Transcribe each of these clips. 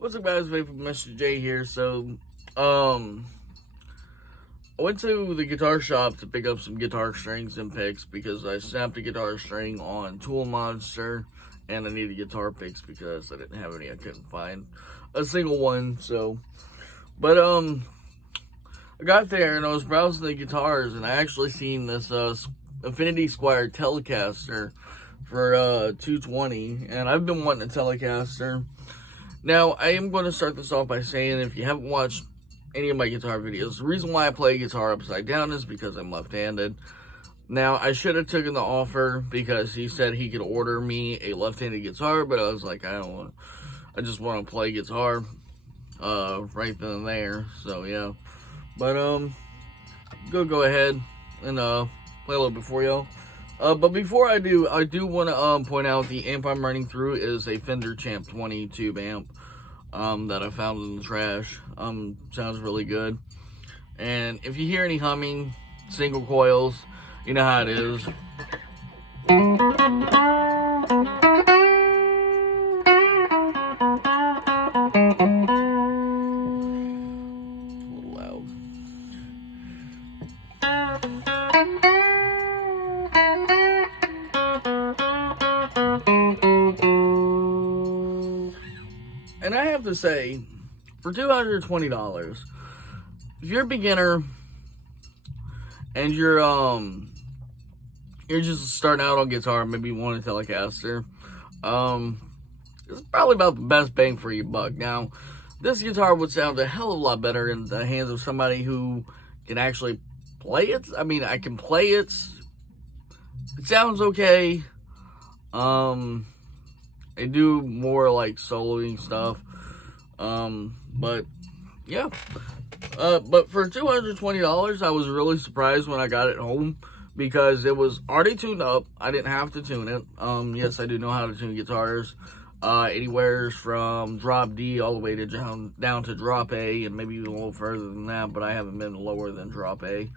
What's up, guys? Faithful Mr. J here. So, I went to the guitar shop to pick up some guitar strings and picks because I snapped a guitar string on Tool Monster, and I needed guitar picks because I didn't have any. I couldn't find a single one. So, but I got there and I was browsing the guitars, and I actually seen this Affinity Squier Telecaster for $220, and I've been wanting a Telecaster. Now, I am going to start this off by saying, if you haven't watched any of my guitar videos, the reason why I play guitar upside down is because I'm left-handed. Now, I should have taken the offer because he said he could order me a left-handed guitar, but I was like, I just want to play guitar right then and there. So yeah, but go ahead and play a little bit for y'all. But before I do want to point out the amp I'm running through is a Fender Champ 20 tube amp that I found in the trash. Sounds really good. And if you hear any humming, single coils, you know how it is. A little loud. And I have to say, for $220, if you're a beginner and you're just starting out on guitar, maybe you want a Telecaster, it's probably about the best bang for your buck. Now, this guitar would sound a hell of a lot better in the hands of somebody who can actually play it. I mean, I can play it. It sounds okay. I do more like soloing stuff. But yeah. But for $220, I was really surprised when I got it home because it was already tuned up. I didn't have to tune it. Yes, I do know how to tune guitars. Anywhere from drop D all the way to down to drop A, and maybe even a little further than that, but I haven't been lower than drop A.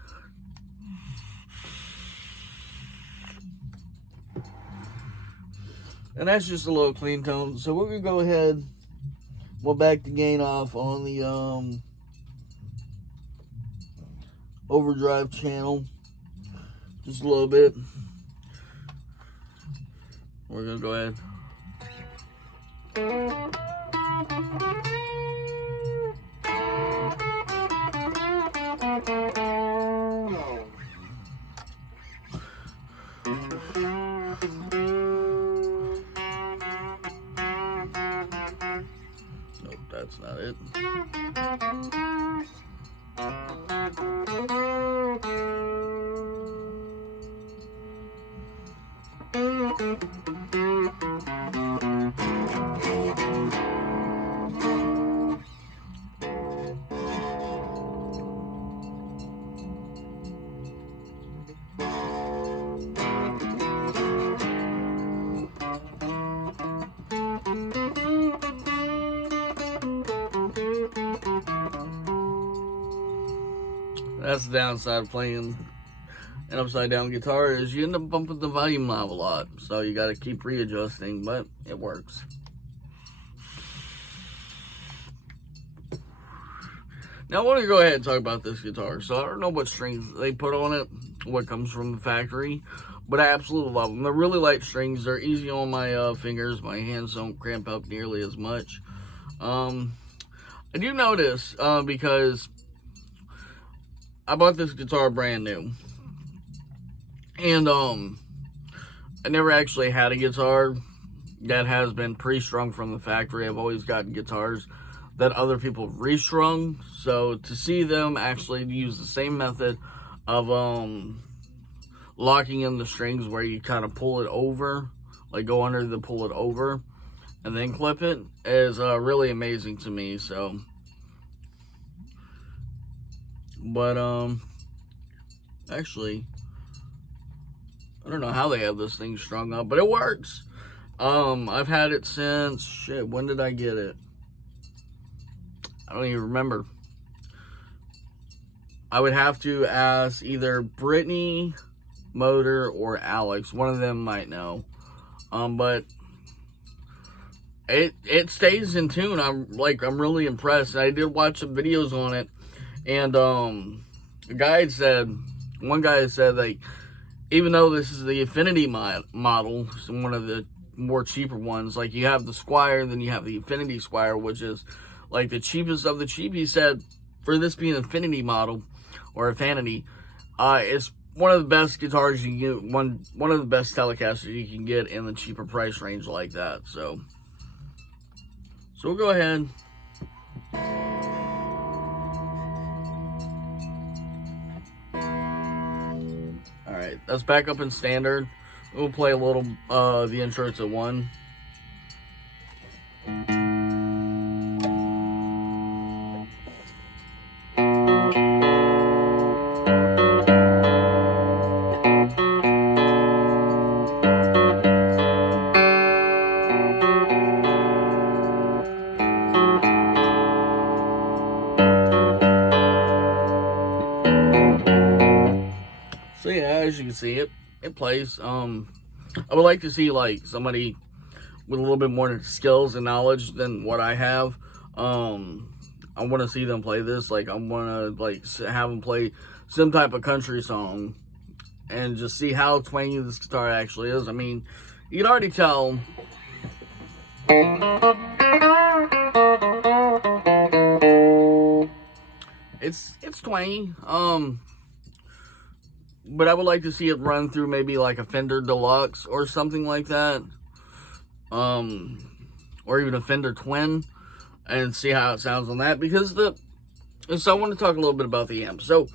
And that's just a little clean tone. So we're gonna go ahead, we'll back the gain off on the overdrive channel just a little bit. We're gonna go ahead. Nope, that's not it. That's the downside of playing an upside down guitar, is you end up bumping the volume knob a lot. So you got to keep readjusting, but it works. Now I want to go ahead and talk about this guitar. So I don't know what strings they put on it, what comes from the factory, but I absolutely love them. They're really light strings. They're easy on my fingers. My hands don't cramp up nearly as much. I do notice, because I bought this guitar brand new, and I never actually had a guitar that has been pre-strung from the factory. I've always gotten guitars that other people restrung. So to see them actually use the same method of locking in the strings, where you kind of pull it over, like go under the pull it over and then clip it, is really amazing to me. So, but actually, I don't know how they have this thing strung up, but it works. I've had it since, shit, when did I get it? I don't even remember. I would have to ask either Brittany, Motor, or Alex. One of them might know. But it stays in tune. I'm really impressed. I did watch some videos on it, and one guy said like, even though this is the Affinity model, so one of the more cheaper ones, like you have the Squier, then you have the Affinity Squier, which is like the cheapest of the cheap. He said for this being an Affinity model or Affinity, it's one of the best guitars you can get, one of the best Telecasters you can get in the cheaper price range like that. So we'll go ahead. All right, that's back up in standard. We'll play a little the intro's at 1. So yeah, as you can see, it plays. I would like to see like somebody with a little bit more skills and knowledge than what I have. I want to see them play this. Like I want to like have them play some type of country song and just see how twangy this guitar actually is. I mean, you can already tell. It's twangy. But I would like to see it run through maybe like a Fender Deluxe or something like that. Or even a Fender Twin, and see how it sounds on that. Because so I want to talk a little bit about the amp. So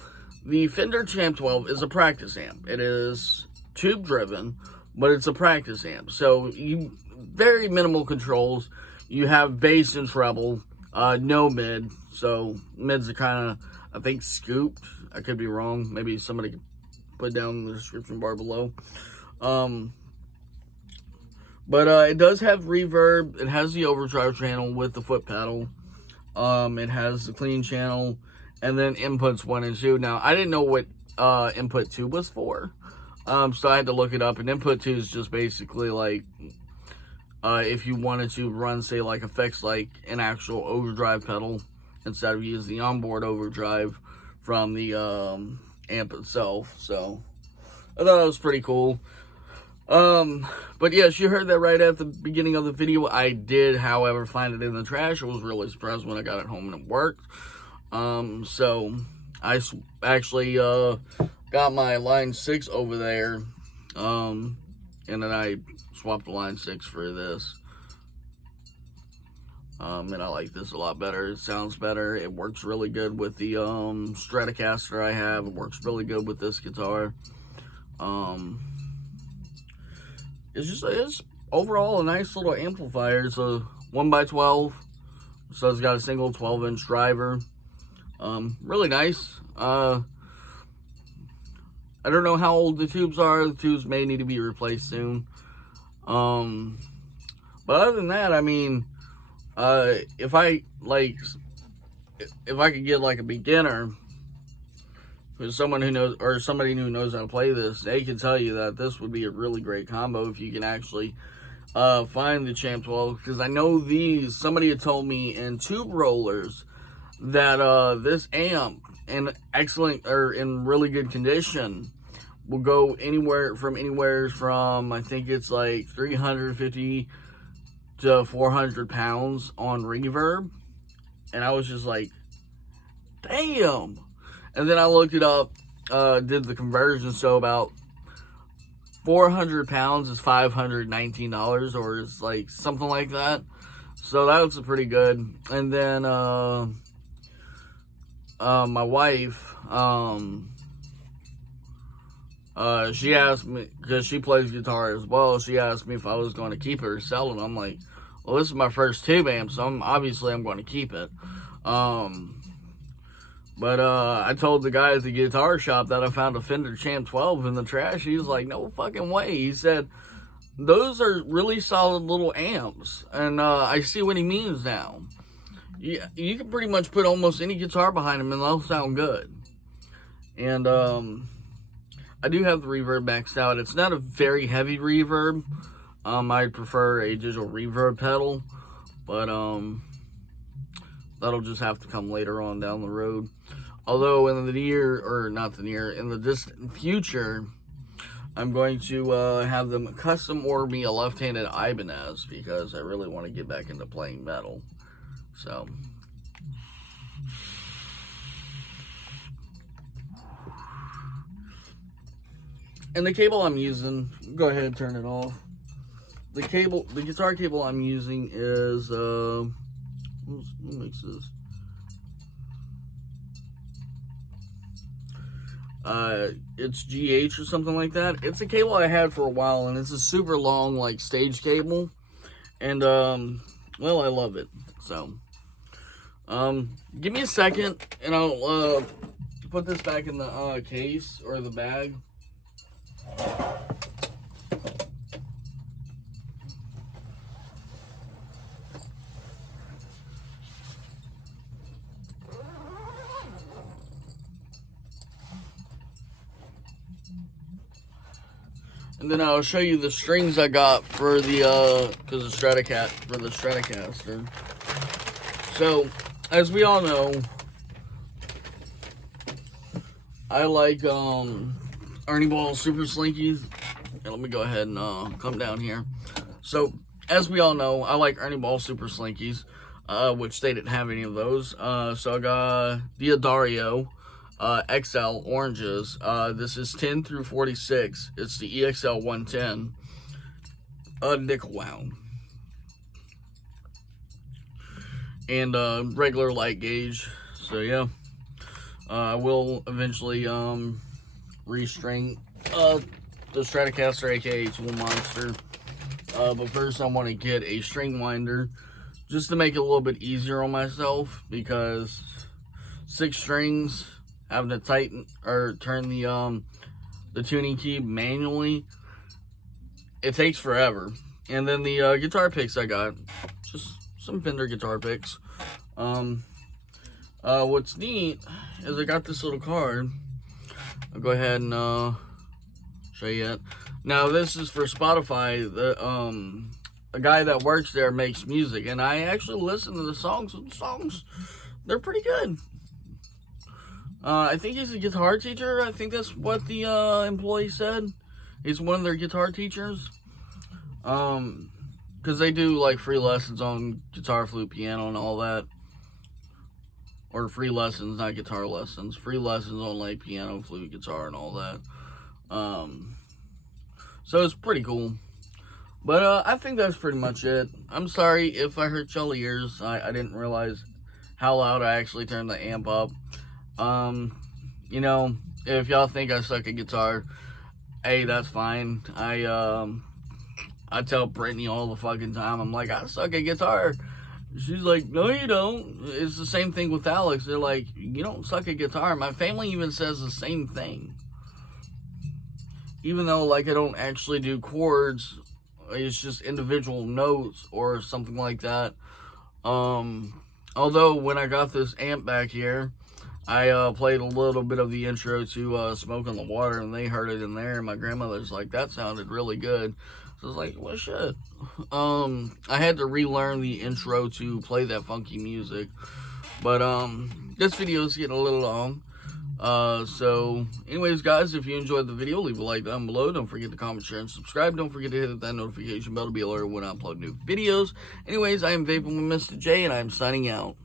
the Fender Champ 12 is a practice amp. It is tube driven, but it's a practice amp. So you very minimal controls. You have bass and treble, no mid. So mids are kind of, I think, scooped. I could be wrong. Maybe somebody could put down in the description bar below. But it does have reverb. It has the overdrive channel with the foot pedal. It has the clean channel, and then inputs 1 and 2. Now I didn't know what input 2 was for, so I had to look it up. And input 2 is just basically like if you wanted to run, say, like effects like an actual overdrive pedal instead of using the onboard overdrive from the amp itself. So I thought that was pretty cool. But yes, you heard that right at the beginning of the video. I did, however, find it in the trash. I was really surprised when I got it home and it worked. So I actually got my line 6 over there, and then I swapped the line 6 for this. And I like this a lot better. It sounds better. It works really good with the Stratocaster I have. It works really good with this guitar. It's overall a nice little amplifier. It's a 1x12, so it's got a single 12-inch driver. Really nice. I don't know how old the tubes are. The tubes may need to be replaced soon. But other than that, I mean, if I could get like a beginner, someone who knows, or somebody who knows how to play this, they can tell you that this would be a really great combo if you can actually find the Champ 12. Because I know somebody had told me in tube rollers that this amp in in really good condition will go anywhere from I think it's like 350 to 400 pounds on reverb. And I was just like, damn. And then I looked it up, did the conversion. So about 400 pounds is $519, or it's like something like that. So that was pretty good. And then my wife, she asked me, because she plays guitar as well, she asked me if I was going to keep it or sell it. I'm like, well, this is my first tube amp, so I'm going to keep it. But I told the guy at the guitar shop that I found a Fender Champ 12 in the trash. He was like, no fucking way. He said, those are really solid little amps. And I see what he means now. You can pretty much put almost any guitar behind them and they'll sound good. And I do have the reverb maxed out. It's not a very heavy reverb. I'd prefer a digital reverb pedal, but that'll just have to come later on down the road. Although in the in the distant future, I'm going to have them custom order me a left-handed Ibanez because I really want to get back into playing metal. So, and the cable I'm using, go ahead and turn it off. The guitar cable I'm using is, what makes this? It's GH or something like that. It's a cable I had for a while, and it's a super long, like, stage cable. And, well, I love it. So, give me a second, and I'll, put this back in the, case, or the bag. And then I'll show you the strings I got for the Stratocaster. So, as we all know, I like Ernie Ball Super Slinkies. And let me go ahead and come down here. So, as we all know, I like Ernie Ball Super Slinkies, which they didn't have any of those. So I got the Dario XL oranges. This is 10 through 46. It's the EXL 110 nickel wound, and regular light gauge. So yeah, I will eventually restring the Stratocaster, aka Tool Monster. But first I want to get a string winder just to make it a little bit easier on myself, because 6 strings, having to tighten or turn the tuning key manually, it takes forever. And then the guitar picks I got, just some Fender guitar picks. What's neat is I got this little card. I'll go ahead and show you it. Now this is for Spotify. The guy that works there makes music, and I actually listen to the songs. And the songs, they're pretty good. I think he's a guitar teacher. I think that's what the employee said. He's one of their guitar teachers. Because they do like free lessons on guitar, flute, piano, and all that. Or free lessons, not guitar lessons. Free lessons on like piano, flute, guitar, and all that. So it's pretty cool. But I think that's pretty much it. I'm sorry if I hurt y'all ears. I didn't realize how loud I actually turned the amp up. You know, if y'all think I suck at guitar, hey, that's fine. I tell Brittany all the fucking time, I'm like, I suck at guitar. She's like, no, you don't. It's the same thing with Alex. They're like, you don't suck at guitar. My family even says the same thing. Even though, like, I don't actually do chords, it's just individual notes or something like that. Although, when I got this amp back here, I played a little bit of the intro to Smoke on the Water, and they heard it in there, and my grandmother's like, that sounded really good. So I was like, well, shit. I had to relearn the intro to play that funky music. But, this video is getting a little long. So, anyways, guys, if you enjoyed the video, leave a like down below. Don't forget to comment, share, and subscribe. Don't forget to hit that notification bell to be alerted when I upload new videos. Anyways, I am Vaping with Mr. J, and I'm signing out.